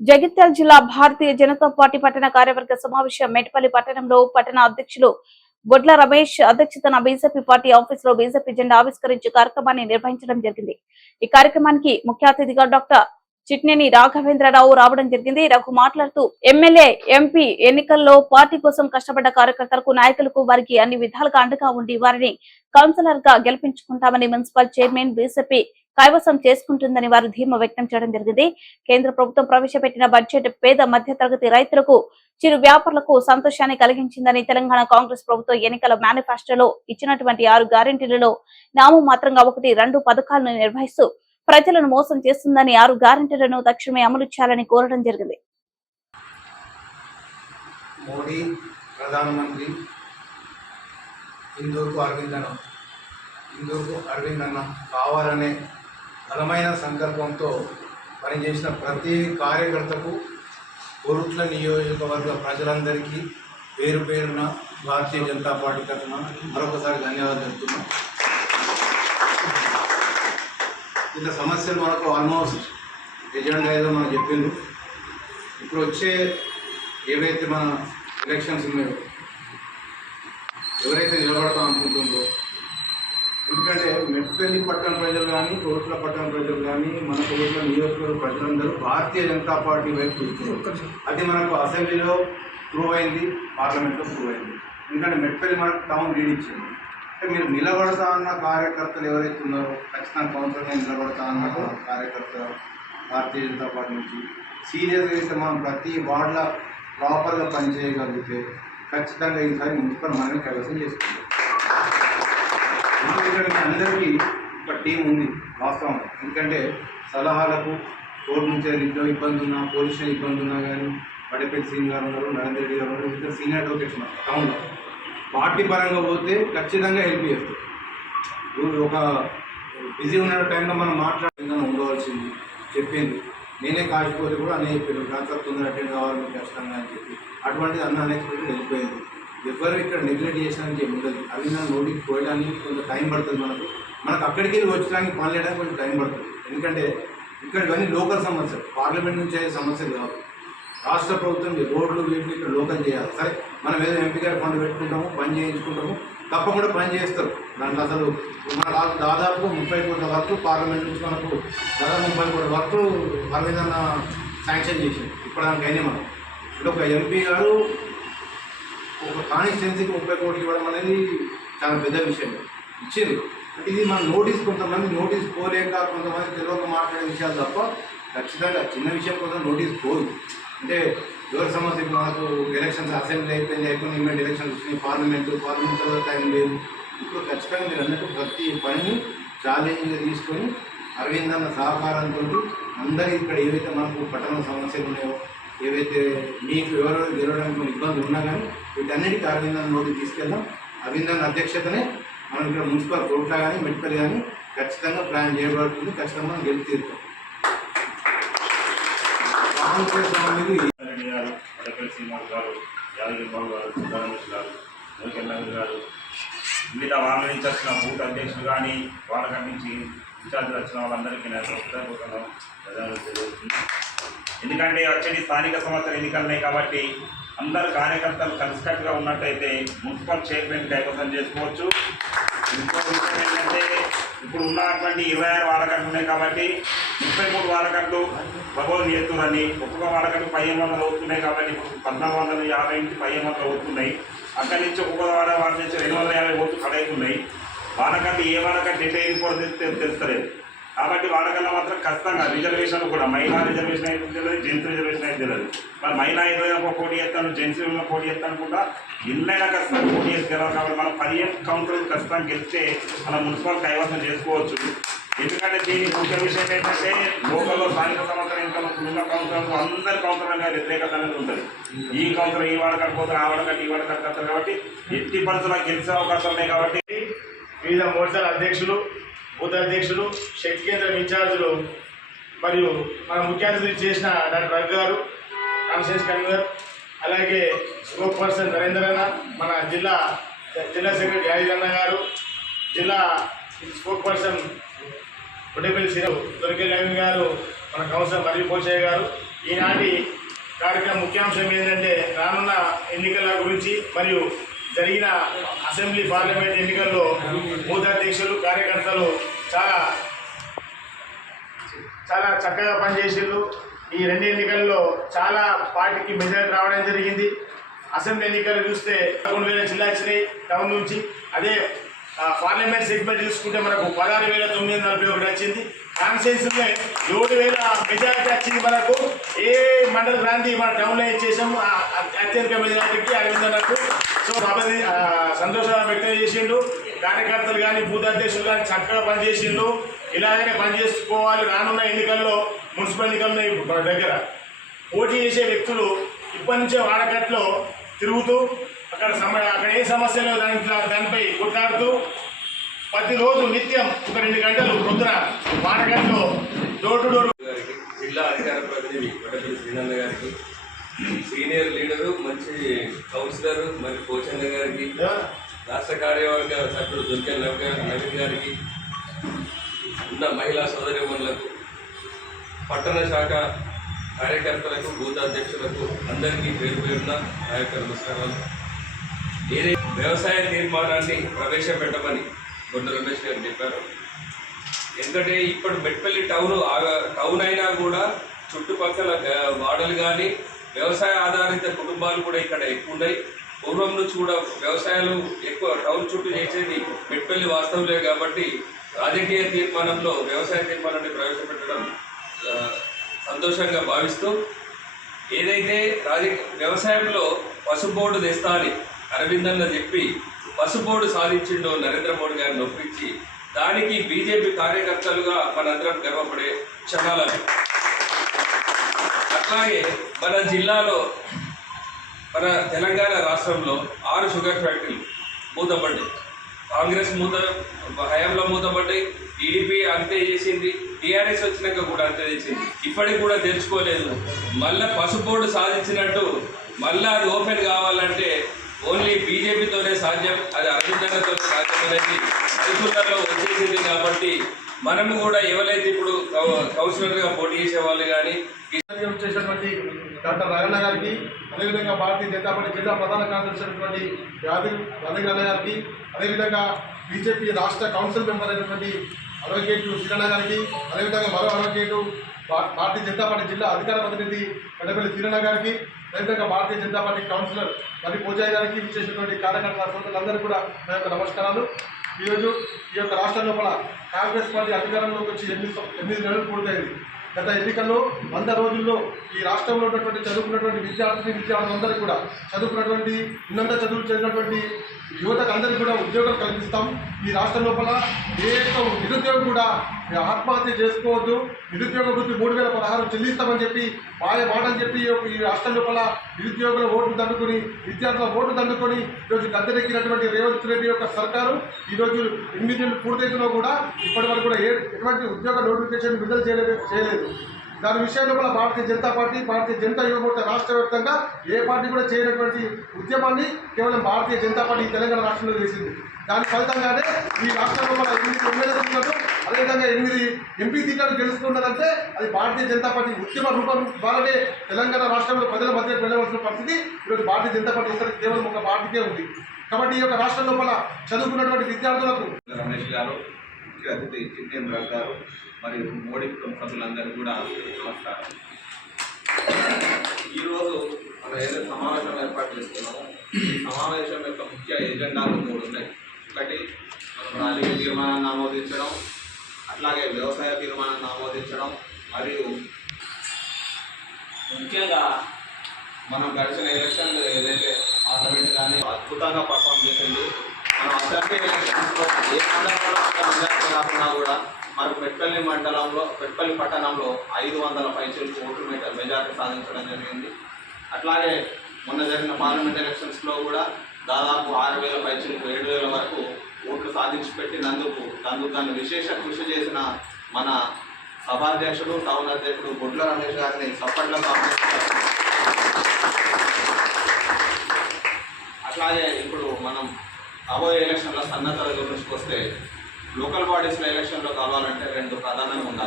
జగిత్యాల జిల్లా భారతీయ జనతా పార్టీ పట్టణ కార్యవర్గ సమావేశం మెట్పల్లి పట్టణంలో పట్టణ అధ్యక్షులు బొడ్ల రమేష్ అధ్యక్షతన బీజేపీ పార్టీ ఆఫీస్లో బీజేపీ జెండా ఆవిష్కరించి కార్యక్రమాన్ని నిర్వహించడం జరిగింది. ఈ కార్యక్రమానికి ముఖ్య అతిథిగా డాక్టర్ చిట్నేని రాఘవేంద్రరావు రావడం జరిగింది. రఘు మాట్లాడుతూ ఎమ్మెల్యే ఎంపీ ఎన్నికల్లో పార్టీ కోసం కష్టపడ్డ కార్యకర్తలకు నాయకులకు వారికి అన్ని విధాలుగా అండగా ఉండి వారిని కౌన్సిలర్గా గెలిపించుకుంటామని మున్సిపల్ చైర్మన్ బీజేపీ కైవసం చేసుకుంటుందని వారు ధీమా వ్యక్తం చేయడం జరిగింది. కేంద్ర ప్రభుత్వం ప్రవేశపెట్టిన బడ్జెట్ పేద మధ్యతరగతి రైతులకు చిరు వ్యాపారులకు సంతోషాన్ని కలిగించిందని తెలంగాణ కాంగ్రెస్ ప్రభుత్వం ఎన్నికల మేనిఫెస్టోలో ఇచ్చినటువంటి ఆరు గ్యారెంటీలలో నామమాత్రంగా ఒకటి రెండు పథకాలను నిర్వహిస్తూ ప్రజలను మోసం చేస్తుందని ఆరు గ్యారెంటీలను తక్షణమే అమలు చేయాలని కోరడం జరిగింది. మోడీ ప్రధానమంత్రి హిందూకు అరవింద్ అన్న హిందూకు అరవింద్ అన్న కావాలనే బలమైన సంకల్పంతో పనిచేసిన ప్రతి కార్యకర్తకు కోరుట్ల నియోజకవర్గ ప్రజలందరికీ పేరు పేరున భారతీయ జనతా పార్టీ తరఫున మరొకసారి ధన్యవాదాలు చెప్తున్నాం ఇంత సమస్యలు మనకు ఆల్మోస్ట్ ఎజెండా ఏదో మనం చెప్పిండ్రు. ఇప్పుడు వచ్చే ఏవైతే మన ఎలక్షన్స్ ఉన్నాయో ఎవరైతే నిలబడతాం అనుకుంటుందో ఎందుకంటే మెట్పల్లి పట్టణ ప్రజలు కానీ కోట్ల పట్టణ ప్రజలు కానీ మన కోట్ల నియోజకవర్గ ప్రజలందరూ భారతీయ జనతా పార్టీ వైపు చూస్తున్నారు. అది మనకు అసెంబ్లీలో ప్రూవ్ అయింది పార్లమెంట్లో ప్రూవ్ అయింది. ఎందుకంటే మెట్పల్లి మనకు టౌన్ లీడ్ ఇచ్చింది. అంటే మీరు నిలబడతా అన్న కార్యకర్తలు ఎవరైతే ఉన్నారో ఖచ్చితంగా కౌన్సిలర్గా నిలబడతా అన్న కార్యకర్త భారతీయ జనతా పార్టీ నుంచి. సీరియస్గా అయితే మనం ప్రతి వార్డులో ప్రాపర్గా పనిచేయగలిగితే ఖచ్చితంగా ఈసారి మున్సిపల్ మనమే కైవసం చేసుకుంటాం. ఎందుకంటే అందరికీ ఒక టీం ఉంది వాస్తవం ఎందుకంటే సలహాలకు కోర్టు నుంచి ఇంట్లో ఇబ్బంది ఉన్నా పోలీస్ ఇబ్బంది ఉన్నా కానీ వడపల్లి సింగ్ గారు ఉన్నారు నరేంద్ర రెడ్డి గారు ఉన్నారు ఇద్దరు సీనియర్ అడ్వకేట్స్ ఉన్నారు టౌన్లో. పార్టీ పరంగా పోతే ఖచ్చితంగా హెల్ప్ చేస్తారు. ఒక బిజీ ఉన్న టైంలో మనం మాట్లాడిందని ఉండవలసింది చెప్పింది. నేనే కాకపోతే కూడా అన్నీ చెప్పాను నాకు తొందర అటెండ్ కావాలి కష్టంగా అని చెప్పి. అటువంటిది అన్న అన్ఎక్స్పెక్టెడ్ వెళ్ళిపోయింది. ఎవరు ఇక్కడ నెగ్లెక్ట్ చేసడానికి ఏమి ఉండదు. అవి నా నోటికి పోయడానికి కొంత టైం పడుతుంది మనకు. మనకు అక్కడికి వెళ్ళి వచ్చడానికి పని చేయడానికి కొంచెం టైం పడుతుంది. ఎందుకంటే ఇక్కడ ఇవన్నీ లోకల్ సమస్యలు. పార్లమెంట్ నుంచి అయ్యే సమస్యలు కావు. రాష్ట్ర ప్రభుత్వం రోడ్లు వీటిని ఇక్కడ లోకల్ చేయాలి. సరే మనం ఏదో ఎంపీ గారి ఫండ్ పెట్టుకుంటాము పని చేయించుకుంటాము తప్పకుండా పని చేస్తారు దాంట్లో అసలు మన దాదాపు ముప్పై కోట్ల వరకు పార్లమెంట్ నుంచి మనకు దాదాపు ముప్పై కోట్ల వరకు అరవింద్ శాంక్షన్ చేసింది. ఇప్పటిదానికైనా మనం ఇప్పుడు ఒక ఎంపీ గారు ఒక కాన్స్టిట్యున్సీకి ముప్పై కోట్లు ఇవ్వడం అనేది చాలా పెద్ద విషయం. ఇచ్చింది అంటే ఇది మన నోటీస్ కొంతమంది నోటీస్ పోలేక కొంతమంది తెలియక మాట్లాడే విషయాలు తప్ప ఖచ్చితంగా చిన్న విషయం కోసం నోటీస్ పోదు. అంటే ఎవరి సమస్య మాకు ఎలక్షన్స్ అసెంబ్లీ అయిపోయింది అయిపోయింది ఇమ్మీడియట్ ఎలక్షన్స్ వచ్చినాయి పార్లమెంటు పార్లమెంట్ తర్వాత టైం లేదు. ఇప్పుడు ఖచ్చితంగా మీరు అన్నట్టు ప్రతి పనిని ఛాలెంజ్గా తీసుకొని అరవింద్ అన్న సహకారంతో అందరి ఇక్కడ ఏవైతే మనకు పట్టణ సమస్యలు ఉన్నాయో ఏవైతే మీకు ఎవరు గెలవడానికి కొన్ని ఇబ్బందులు ఉన్నా కానీ వీటన్నిటికీ అరవింద్ అన్న నోటికి తీసుకెళ్దాం అరవింద్ అధ్యక్షతనే మనం ఇక్కడ మున్సిపల్ కోట్ల కానీ మెడికల్ కానీ ఖచ్చితంగా ప్లాన్ చేయబడుతుంది ఖచ్చితంగా మనం గెలిచి తీరుతాం గారు శ్రీనివాస్ గారు యాదగిరి బాబు గారు సుబ్రహ్మణ్యేష్ గారు నూకెల్ గారు మిగతా వాళ్ళ నుంచి వచ్చిన బూత్ అధ్యక్షులు కానీ వాళ్ళ నుంచి ఇన్ఛార్జ్ వచ్చిన వాళ్ళందరికీ నేను హృదయపూర్వకంగా తెలియజేస్తున్నాను. ఎందుకంటే వచ్చేది స్థానిక సంస్థల ఎన్నికలున్నాయి కాబట్టి అందరు కార్యకర్తలు కలిసికట్టుగా ఉన్నట్టయితే మున్సిపల్ చైర్మన్ కైవసం చేసుకోవచ్చు. ఇంకో విషయం ఏంటంటే ఇప్పుడు ఉన్నటువంటి ఇరవై ఆరు వాడకట్లు ఉన్నాయి కాబట్టి ముప్పై మూడు వాడకట్లు భగవద్ చేస్తున్నారని ఒక్కొక్క వాడకట్లు పదిహేను వందలు అవుతున్నాయి కాబట్టి ఇప్పుడు పద్నాలుగు వందల యాభై నుంచి పదిహేను వందలు అవుతున్నాయి. అక్కడి నుంచి ఒక్కొక్క వాడ వాడి నుంచి రెండు వందల యాభై ఓట్లు కడవుతున్నాయి వాడకట్లు ఏ వాడకట్లు ఎట్లా కూడా తెలుస్తలేదు కాబట్టి వాడకల్లో మాత్రం ఖచ్చితంగా రిజర్వేషన్ కూడా మహిళా రిజర్వేషన్ అయితే తెలియదు జెంట్స్ రిజర్వేషన్ అయితే తెలియదు. మరి మహిళా ఇరవై ఒక పోటీ చేస్తాను జెంట్స్ ఇరవై పోటీ చేస్తాను కూడా ఇల్లైనా ఖచ్చితంగా పోటీ చేసి గెలవాలి కాబట్టి మనం పదిహేను కౌంటర్లు ఖచ్చితంగా గెలిస్తే మనం మున్సిపల్ కైవసం చేసుకోవచ్చు. ఎందుకంటే దీని ముఖ్య విషయం ఏంటంటే లోకల్లో స్థానిక సంవత్సరం ఇంకా ఉన్న కౌంటర్లు అందరి కౌంటర్ మీద వ్యతిరేకత అనేది ఉంటుంది. ఈ కౌంటర్ ఈ వాడకం పోతారు ఆ వాడకం ఈ వాడకం కడతారు కాబట్టి ఎట్టి పరిస్థితుల్లో గెలిచే అవకాశం ఉన్నాయి కాబట్టి వివిధ మోర్చాల అధ్యక్షులు ఉపాధ్యక్షులు శక్తి కేంద్రం ఇన్ఛార్జులు మరియు మన ముఖ్య అతిథి చేసిన డాక్టర్ రఘు గారు కాన్ఫరెన్స్ కన్వీనర్ అలాగే స్పోక్ పర్సన్ నరేందర్ అన్న మన జిల్లా జిల్లా సెక్రటరీ యాదగిరి అన్న గారు జిల్లా స్పోక్ పర్సన్ కొట్టేపల్లి శ్రీరావు దొరికే నవీన్ గారు మన కౌన్సిలర్ మరియు పోచయ్య గారు. ఈనాటి కార్యక్రమం ముఖ్యాంశం ఏంటంటే రానున్న ఎన్నికల గురించి మరియు జరిగిన అసెంబ్లీ పార్లమెంట్ ఎన్నికల్లో బూత్ అధ్యక్షులు కార్యకర్తలు చాలా చాలా చక్కగా పనిచేసిండ్రు. ఈ రెండు ఎన్నికల్లో చాలా పార్టీకి మెజారిటీ రావడం జరిగింది. అసెంబ్లీ ఎన్నికలు చూస్తే పదకొండు వేల జిల్లా వచ్చినాయి టౌన్ నుంచి. అదే పార్లమెంట్ సెగ్మెంట్ చూసుకుంటే మనకు పదహారు వేల తొమ్మిది వందల నలభై ఒకటి వచ్చింది. కాన్స్టిట్యూన్సీలో ఏడు వేల మెజారిటీ వచ్చింది మనకు. ఏ మండల ప్రాంతి మన టౌన్లో ఇచ్చేసాము అత్యధిక మెజారిటీకి అరవిందన్నకు సో బాబాది సంతోషం వ్యక్తం చేసిండు. కార్యకర్తలు కానీ బూత్ అధ్యక్షులు కానీ చక్కగా పనిచేసిండు. ఇలాగనే పనిచేసుకోవాలి రానున్న ఎన్నికల్లో మున్సిపల్ ఎన్నికల్లో ఇప్పుడు దగ్గర. పోటీ చేసే వ్యక్తులు ఇప్పటి నుంచే వాడకట్లో తిరుగుతూ అక్కడ సమ అక్కడ ఏ సమస్యలు దాని దానిపై కొట్లాడుతూ ప్రతిరోజు నిత్యం ఒక రెండు గంటలు రుద్ర వాడకట్లో డోర్ టు డోర్ మరి పోచన్న గారికి రాష్ట్ర కార్యవర్గ సభ్యుడు దుర్గా నవీన్ నవీన్ గారికి ఉన్న మహిళా సోదరిమణులకు పట్టణ శాఖ కార్యకర్తలకు బూత్ అధ్యక్షులకు అందరికీ పేరు పేరున నా యొక్క నమస్కారాలు. ఏదే వ్యవసాయ తీర్మానాన్ని ప్రవేశపెట్టమని బొడ్డు రమేష్ గారు చెప్పారు. ఎందుకంటే ఇప్పుడు మెట్పల్లి టౌన్ ఆ- టౌన్ అయినా కూడా చుట్టుపక్కల వాడలు కానీ వ్యవసాయ ఆధారిత కుటుంబాలు కూడా ఇక్కడ ఎక్కువ ఉన్నాయి పూర్వం నుంచి కూడా వ్యవసాయాలు ఎక్కువ టౌన్ చుట్టూ చేసేది మెట్పల్లి వాస్తవలే కాబట్టి రాజకీయ తీర్మానంలో వ్యవసాయ తీర్మానాన్ని ప్రవేశపెట్టడం సంతోషంగా భావిస్తూ ఏదైతే రాజ వ్యవసాయంలో పసుబోర్డు తెస్తా అరవిందన్న చెప్పి పసుబోర్డు సాధించిండో నరేంద్ర మోడీ గారిని ఒప్పించి దానికి బీజేపీ కార్యకర్తలుగా మనందరం గర్వపడే క్షణాలు అట్లాగే మన జిల్లాలో మన తెలంగాణ రాష్ట్రంలో ఆరు షుగర్ ఫ్యాక్టరీలు మూతపడ్డాయి. కాంగ్రెస్ మూత హయాంలో మూతపడ్డాయి. టీడీపీ అంతే చేసింది. టీఆర్ఎస్ వచ్చినాక కూడా అంతే చేసింది. ఇప్పటికి కూడా తెరుచుకోలేదు. మళ్ళా పసుపోటు సాధించినట్టు మళ్ళీ అది ఓపెన్ కావాలంటే ఓన్లీ బీజేపీతోనే సాధ్యం అది అరవిందనతో సాధ్యం అనేది రైతులలో వచ్చేసింది కాబట్టి మనము కూడా ఎవరైతే ఇప్పుడు కౌ- కౌన్సిలర్గా పోటీ చేసే వాళ్ళు కానీ కార్యక్రమం చేసినటువంటి డాక్టర్ నారాయణ గారికి అదేవిధంగా భారతీయ జనతా పార్టీ జిల్లా ప్రధాన కార్యదర్శి అయినటువంటి యాదవ్ రవీంద్రన్న గారికి అదేవిధంగా బీజేపీ రాష్ట్ర కౌన్సిల్ మెంబర్ అయినటువంటి అడ్వకేట్ శ్రీరణ గారికి అదేవిధంగా మరో అడ్వకేట్ భారతీయ జనతా పార్టీ జిల్లా అధికార ప్రతినిధి పెద్దపల్లి శ్రీరణ గారికి అదేవిధంగా భారతీయ జనతా పార్టీ కౌన్సిలర్ మరి పూజారి గారికి విచ్చేసినటువంటి కార్యకర్తల కూడా నా యొక్క నమస్కారాలు. ఈరోజు ఈ యొక్క రాష్ట్రం లోపల కాంగ్రెస్ పార్టీ అధికారంలోకి వచ్చి ఎనిమిది ఎనిమిది నెలలు పూర్తయింది? గత ఎన్నికల్లో వంద రోజుల్లో ఈ రాష్ట్రంలో ఉన్నటువంటి చదువుకున్నటువంటి విద్యార్థి విద్యార్థులందరికీ కూడా చదువుకున్నటువంటి ఉన్నత చదువులు చదివినటువంటి యువతకు అందరికీ కూడా ఉద్యోగాలు కల్పిస్తాం. ఈ రాష్ట్రం లోపల ఏ నిరుద్యోగం కూడా ఆత్మహత్య చేసుకోవద్దు నిరుద్యోగ వృత్తి మూడు వేల పదహారు చెల్లిస్తామని చెప్పి మాయ మాటని చెప్పి ఈ యొక్క- ఈ రాష్ట్రం లోపల నిరుద్యోగుల ఓట్లు దండుకొని విద్యార్థుల ఓట్లు దండుకొని ఈరోజు గద్దెనెక్కినటువంటి రేవంత్ రెడ్డి యొక్క సర్కారు ఈరోజు ఎనిమిది నెలలు పూర్తయితున్నా కూడా ఇప్పటి వరకు కూడా ఏ ఎటువంటి ఉద్యోగ నోటిఫికేషన్ విడుదల చేయలేదు చేయలేదు. దాని విషయంలో కూడా భారతీయ జనతా పార్టీ భారతీయ జనతా యువ రాష్ట్ర వ్యాప్తంగా ఏ పార్టీ కూడా చేయనటువంటి ఉద్యమాన్ని కేవలం భారతీయ జనతా పార్టీ తెలంగాణ రాష్ట్రంలో చేసింది. దాని ఫలితంగానే ఈ రాష్ట్రంలో మన ఎనిమిది ఎమ్మెల్యే అదేవిధంగా ఎనిమిది ఎంపీ సీట్లను గెలుచుకున్నదంటే అది భారతీయ జనతా పార్టీ ఉద్యమ రూపం ద్వారానే తెలంగాణ రాష్ట్రంలో ప్రజల మధ్య వెళ్ళవలసిన పరిస్థితి. ఈరోజు భారతీయ జనతా పార్టీ ఒకరికి కేవలం ఒక పార్టీకే ఉంది. కాబట్టి ఈ యొక్క రాష్ట్రం లోపల చదువుకున్నటువంటి విద్యార్థులకు రమేష్ గారు ముఖ్య అతిథి జితేంద్ర గారు మరియు మోడీ కుటుంబ సభ్యులందరికీ కూడా నమస్కారం. ఈరోజు మనం ఏదైతే సమావేశం ఏర్పాటు చేస్తున్నామో ఈ సమావేశం యొక్క ముఖ్య ఎజెండాలు మూడు ఉన్నాయి. ఒకటి మనం రాజకీయ తీర్మానాన్ని ఆమోదించడం అట్లాగే వ్యవసాయ తీర్మానాన్ని ఆమోదించడం మరియు ముఖ్యంగా మనం గడిచిన ఎలక్షన్లు ఏదైతే పార్లమెంట్ కానీ అద్భుతంగా పర్ఫామ్ చేసింది మనం అసెంబ్లీ ఎలక్షన్స్లో ఏ మండలంలో కూడా మనకు పెట్పల్లి మండలంలో పెట్పల్లి పట్టణంలో ఐదు వందల పైచలకు ఓటు మీటర్ మెజార్టీ సాధించడం జరిగింది. అట్లాగే మొన్న జరిగిన పార్లమెంట్ ఎలక్షన్స్లో కూడా దాదాపు ఆరు వేల పైచలకు ఏడు వేల వరకు ఓట్లు సాధించి పెట్టినందుకు తను తన విశేష కృషి చేసిన మన సభాధ్యక్షుడు టౌన్ అధ్యక్షుడు గుడ్ల రమేష్ గారిని సప్పట్లతో అట్లాగే ఇప్పుడు మనం రాబోయే ఎలక్షన్ల సన్నద్ధత గురించి వస్తే లోకల్ బాడీస్లో ఎలక్షన్లో కావాలంటే రెండు ప్రధానంగా ఉండాలి.